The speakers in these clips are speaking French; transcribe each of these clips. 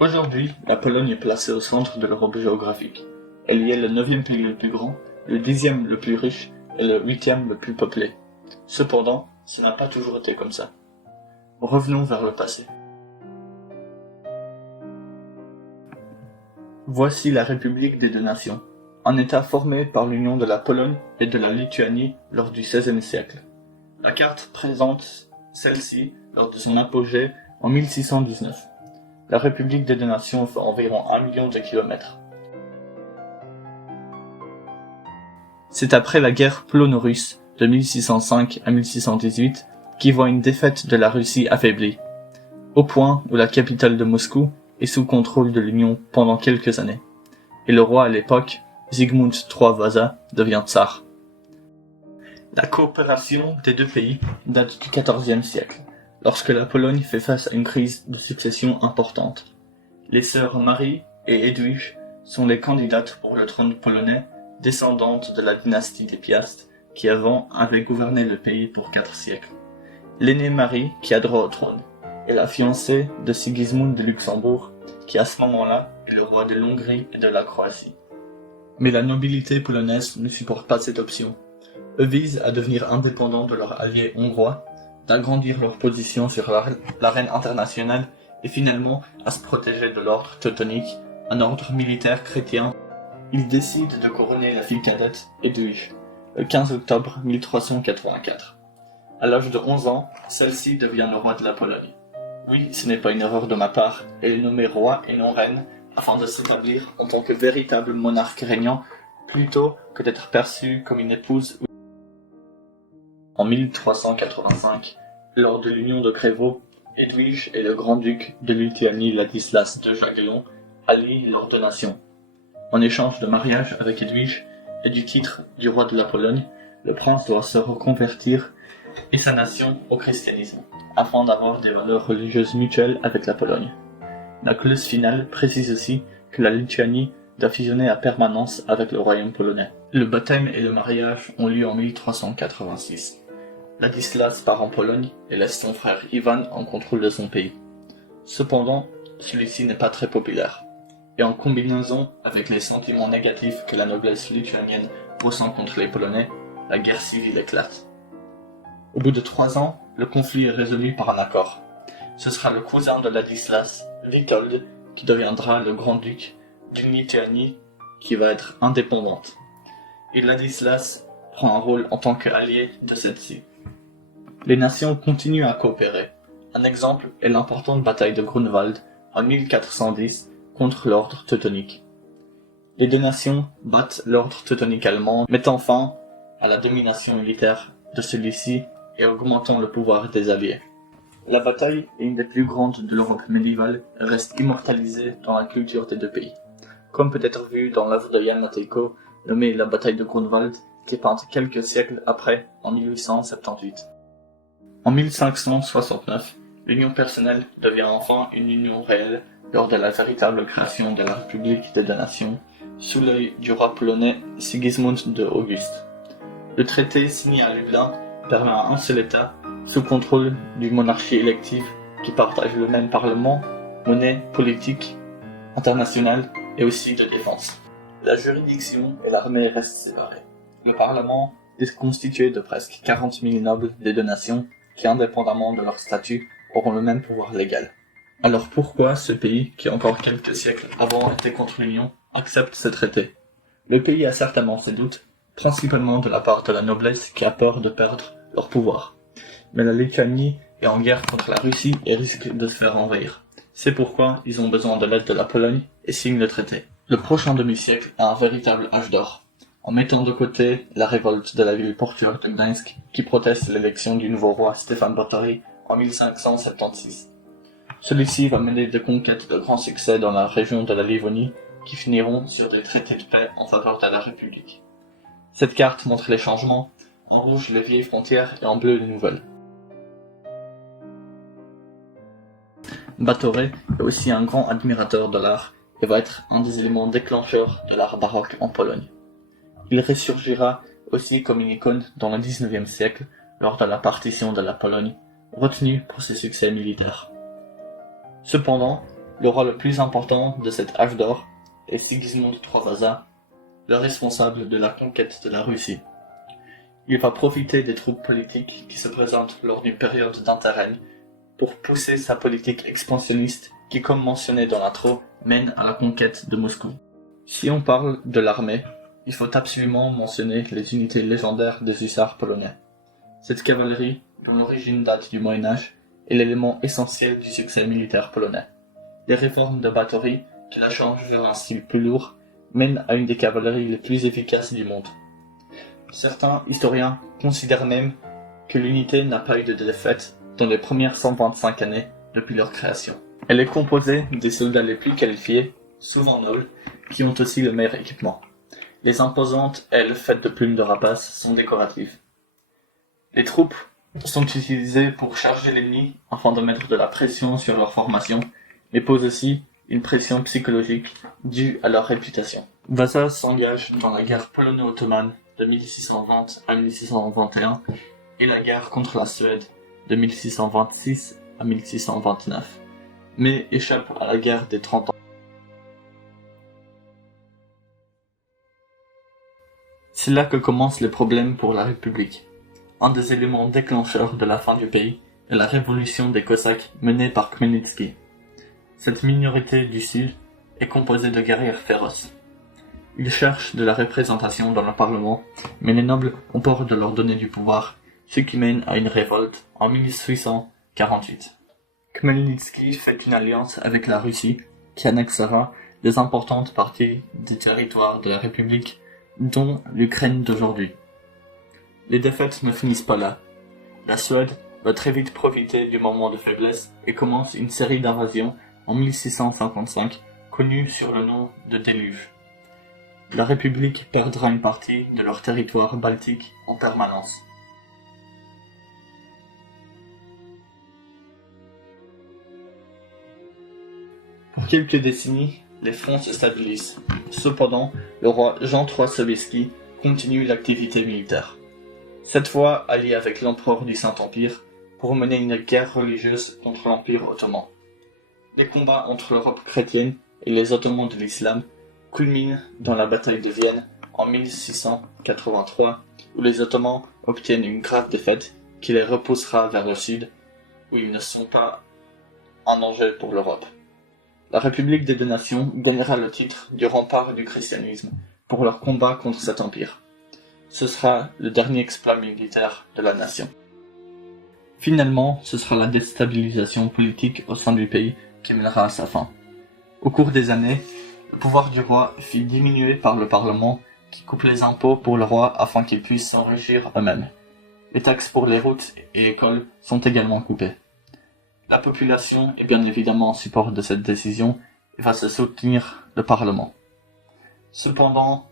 Aujourd'hui, la Pologne est placée au centre de l'Europe géographique. Elle y est le 9e pays le plus grand, le 10e le plus riche et le 8e le plus peuplé. Cependant, ce n'a pas toujours été comme ça. Revenons vers le passé. Voici la République des deux nations, un État formé par l'union de la Pologne et de la Lituanie lors du XVIe siècle. La carte présente celle-ci lors de son apogée en 1619. La République des deux nations fait environ 1 million de kilomètres. C'est après la guerre polono-russe de 1605 à 1618 qui voit une défaite de la Russie affaiblie, au point où la capitale de Moscou est sous contrôle de l'Union pendant quelques années, et le roi à l'époque, Zygmunt III Vasa, devient tsar. La coopération des deux pays date du XIVe siècle, lorsque la Pologne fait face à une crise de succession importante. Les sœurs Marie et Edwige sont les candidates pour le trône polonais, descendantes de la dynastie des Piast, qui avant avait gouverné le pays pour 4 siècles. L'aînée Marie, qui a droit au trône, est la fiancée de Sigismund de Luxembourg, qui à ce moment-là est le roi de l'Hongrie et de la Croatie. Mais la nobilité polonaise ne supporte pas cette option. Eux visent à devenir indépendants de leurs alliés hongrois, d'agrandir leur position sur l'arène internationale et finalement à se protéger de l'ordre teutonique, un ordre militaire chrétien. Ils décident de couronner la fille cadette Edwige le 15 octobre 1384. À l'âge de 11 ans, celle-ci devient le roi de la Pologne. Oui, ce n'est pas une erreur de ma part, elle est nommée roi et non reine afin de s'établir en tant que véritable monarque régnant plutôt que d'être perçue comme une épouse. En 1385, lors de l'union de Grévaux, Edwige et le grand-duc de Lituanie Ladislas de Jagellon allient l'ordonnation. En échange de mariage avec Edwige et du titre du roi de la Pologne, le prince doit se reconvertir et sa nation au christianisme, afin d'avoir des valeurs religieuses mutuelles avec la Pologne. La clause finale précise aussi que la Lituanie doit fusionner à permanence avec le royaume polonais. Le baptême et le mariage ont lieu en 1386. Ladislas part en Pologne et laisse son frère Ivan en contrôle de son pays. Cependant, celui-ci n'est pas très populaire, et en combinaison avec les sentiments négatifs que la noblesse lituanienne ressent contre les Polonais, la guerre civile éclate. Au bout de 3 ans, le conflit est résolu par un accord. Ce sera le cousin de Ladislas, Witold, qui deviendra le grand-duc d'une Lituanie qui va être indépendante. Et Ladislas prend un rôle en tant qu'allié de celle-ci. Les nations continuent à coopérer. Un exemple est l'importante bataille de Grunwald en 1410 contre l'ordre teutonique. Les deux nations battent l'ordre teutonique allemand, mettant fin à la domination militaire de celui-ci et augmentant le pouvoir des alliés. La bataille est une des plus grandes de l'Europe médiévale et reste immortalisée dans la culture des deux pays. Comme peut être vu dans l'œuvre de Jan Matejko, nommée La bataille de Grunwald, qui est peinte quelques siècles après, en 1878. En 1569, l'union personnelle devient enfin une union réelle lors de la véritable création de la République des deux nations, sous l'œil du roi polonais Sigismund de Auguste. Le traité signé à Lublin permet à un seul État, sous contrôle d'une monarchie élective qui partage le même parlement, monnaie, politique, internationale et aussi de défense. La juridiction et l'armée restent séparées. Le parlement est constitué de presque 40 000 nobles des deux nations qui, indépendamment de leur statut, auront le même pouvoir légal. Alors pourquoi ce pays, qui encore quelques siècles avant était contre l'Union, accepte ce traité? Le pays a certainement ses doutes, principalement de la part de la noblesse qui a peur de perdre leur pouvoir. Mais la Lituanie est en guerre contre la Russie et risque de se faire envahir. C'est pourquoi ils ont besoin de l'aide de la Pologne et signent le traité. Le prochain demi-siècle a un véritable âge d'or, en mettant de côté la révolte de la ville portuaire de Gdańsk qui proteste l'élection du nouveau roi Stefan Batory en 1576. Celui-ci va mener des conquêtes de grand succès dans la région de la Livonie qui finiront sur des traités de paix en faveur de la République. Cette carte montre les changements, en rouge les vieilles frontières et en bleu les nouvelles. Batory est aussi un grand admirateur de l'art et va être un des éléments déclencheurs de l'art baroque en Pologne. Il ressurgira aussi comme une icône dans le XIXe siècle lors de la partition de la Pologne, retenu pour ses succès militaires. Cependant, Le roi le plus important de cet âge d'or est Sigismond III Vasa, le responsable de la conquête de la Russie. Il va profiter des troubles politiques qui se présentent lors d'une période d'interrègne pour pousser sa politique expansionniste qui, comme mentionné dans l'intro, mène à la conquête de Moscou. Si on parle de l'armée, il faut absolument mentionner les unités légendaires des hussards polonais. Cette cavalerie, dont l'origine date du Moyen-Âge, est l'élément essentiel du succès militaire polonais. Les réformes de batterie, qui la changent vers un style plus lourd, mènent à une des cavaleries les plus efficaces du monde. Certains historiens considèrent même que l'unité n'a pas eu de défaite dans les premières 125 années depuis leur création. Elle est composée des soldats les plus qualifiés, souvent nobles, qui ont aussi le meilleur équipement. Les imposantes ailes faites de plumes de rapace sont décoratives. Les troupes sont utilisées pour charger l'ennemi afin de mettre de la pression sur leur formation, mais posent aussi une pression psychologique due à leur réputation. Vasa s'engage dans la guerre polono-ottomane de 1620 à 1621 et la guerre contre la Suède de 1626 à 1629, mais échappe à la guerre des 30 ans. C'est là que commencent les problèmes pour la République. Un des éléments déclencheurs de la fin du pays est la révolution des Cosaques menée par Khmelnytsky. Cette minorité du Sud est composée de guerriers féroces. Ils cherchent de la représentation dans le Parlement, mais les nobles ont peur de leur donner du pouvoir, ce qui mène à une révolte en 1848. Khmelnytsky fait une alliance avec la Russie, qui annexera des importantes parties des territoires de la République, dont l'Ukraine d'aujourd'hui. Les défaites ne finissent pas là. La Suède va très vite profiter du moment de faiblesse et commence une série d'invasions en 1655, connue sur le nom de déluge. La République perdra une partie de leur territoire baltique en permanence. Pour quelques décennies, les fronts se stabilisent. Cependant, le roi Jean III Sobieski continue l'activité militaire. Cette fois allié avec l'empereur du Saint-Empire pour mener une guerre religieuse contre l'Empire ottoman. Les combats entre l'Europe chrétienne et les Ottomans de l'Islam culminent dans la bataille de Vienne en 1683, où les Ottomans obtiennent une grave défaite qui les repoussera vers le sud, où ils ne sont pas un danger pour l'Europe. La République des deux nations gagnera le titre du rempart du christianisme pour leur combat contre cet empire. Ce sera le dernier exploit militaire de la nation. Finalement, ce sera la déstabilisation politique au sein du pays qui mènera à sa fin. Au cours des années, le pouvoir du roi fut diminué par le Parlement qui coupe les impôts pour le roi afin qu'ils puissent s'enrichir eux-mêmes. Les taxes pour les routes et écoles sont également coupées. La population est bien évidemment en support de cette décision et va se soutenir le Parlement. Cependant,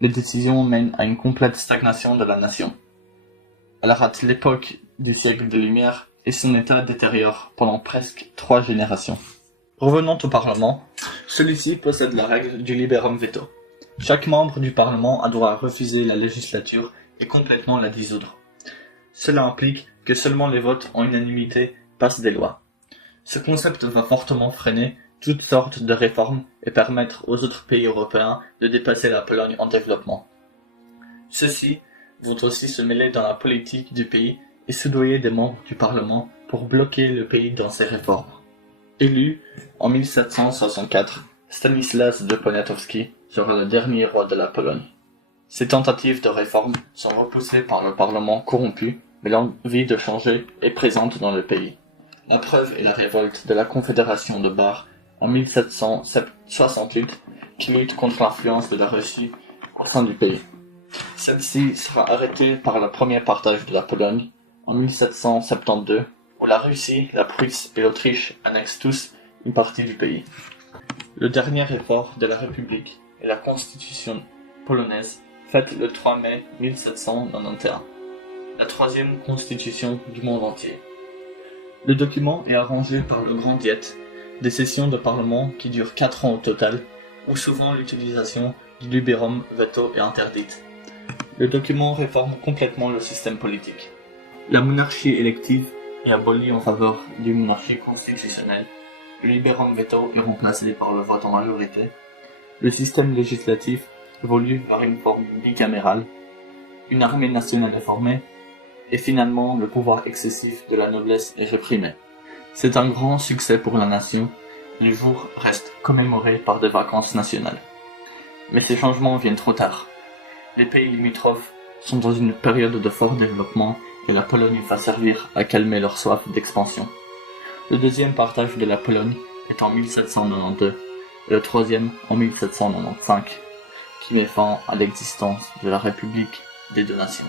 les décisions mènent à une complète stagnation de la nation. Elle rate l'époque du siècle des Lumières et son état détériore pendant presque 3 générations. Revenant au Parlement, celui-ci possède la règle du liberum veto. Chaque membre du Parlement a droit à refuser la législature et complètement la dissoudre. Cela implique que seulement les votes en unanimité passent des lois. Ce concept va fortement freiner toutes sortes de réformes et permettre aux autres pays européens de dépasser la Pologne en développement. Ceux-ci vont aussi se mêler dans la politique du pays et soudoyer des membres du Parlement pour bloquer le pays dans ses réformes. Élu en 1764, Stanislas de Poniatowski sera le dernier roi de la Pologne. Ces tentatives de réforme sont repoussées par le Parlement corrompu, mais l'envie de changer est présente dans le pays. La preuve est la révolte de la Confédération de Bar en 1768 qui lutte contre l'influence de la Russie au sein du pays. Celle-ci sera arrêtée par le premier partage de la Pologne en 1772 où la Russie, la Prusse et l'Autriche annexent tous une partie du pays. Le dernier effort de la République est la Constitution polonaise faite le 3 mai 1791, la troisième constitution du monde entier. Le document est arrangé par le Grand Diète, des sessions de parlement qui durent 4 ans au total, où souvent l'utilisation du liberum veto est interdite. Le document réforme complètement le système politique. La monarchie élective est abolie en faveur d'une monarchie constitutionnelle. le libérum veto est remplacé par le vote en majorité, le système législatif évolue vers une forme bicamérale, une armée nationale est formée, et finalement le pouvoir excessif de la noblesse est réprimé. C'est un grand succès pour la nation, et le jour reste commémoré par des vacances nationales. Mais ces changements viennent trop tard. Les pays limitrophes sont dans une période de fort développement et la Pologne va servir à calmer leur soif d'expansion. Le deuxième partage de la Pologne est en 1792 et le troisième en 1795, qui met fin à l'existence de la République des deux nations.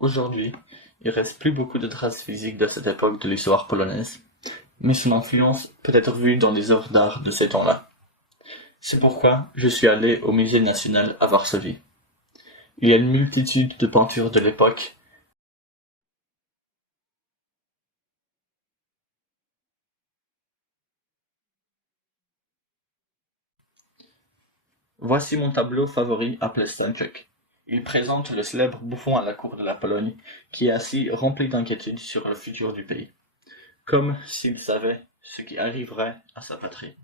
Aujourd'hui, il reste plus beaucoup de traces physiques de cette époque de l'histoire polonaise, mais son influence peut être vue dans les œuvres d'art de ces temps-là. C'est pourquoi je suis allé au Musée national à Varsovie. Il y a une multitude de peintures de l'époque. Voici mon tableau favori appelé Stańczyk. Il présente le célèbre bouffon à la cour de la Pologne, qui est assis rempli d'inquiétude sur le futur du pays, comme s'il savait ce qui arriverait à sa patrie.